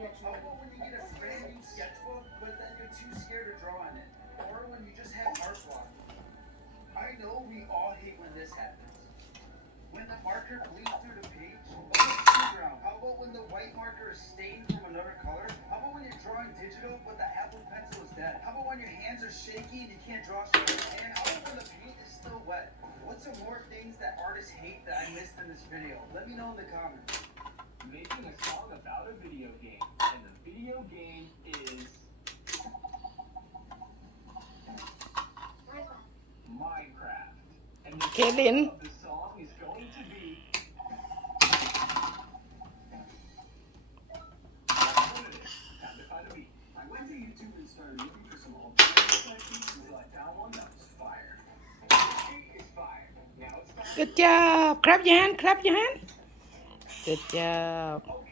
How about when you get a brand new sketchbook, but then you're too scared to draw on it? Or when you just have art block? I know we all hate when this happens. When the marker bleeds through the page, or the background. How about when the white marker is stained from another color? How about when you're drawing digital, but the Apple Pencil is dead? How about when your hands are shaky and you can't draw straight? And how about when the paint is still wet? What's some more things that artists hate that I missed in this video? Let me know in the comments. Making a song about a video game, and the video game is Minecraft. And the Kaylin. title of the song is going to be Time to find a beat. I went to YouTube and started looking for some alternative type beats until I found one that was fire. This beat is fire. Now it's time. Good job. Clap your hand. Clap your hand. Good job. Okay.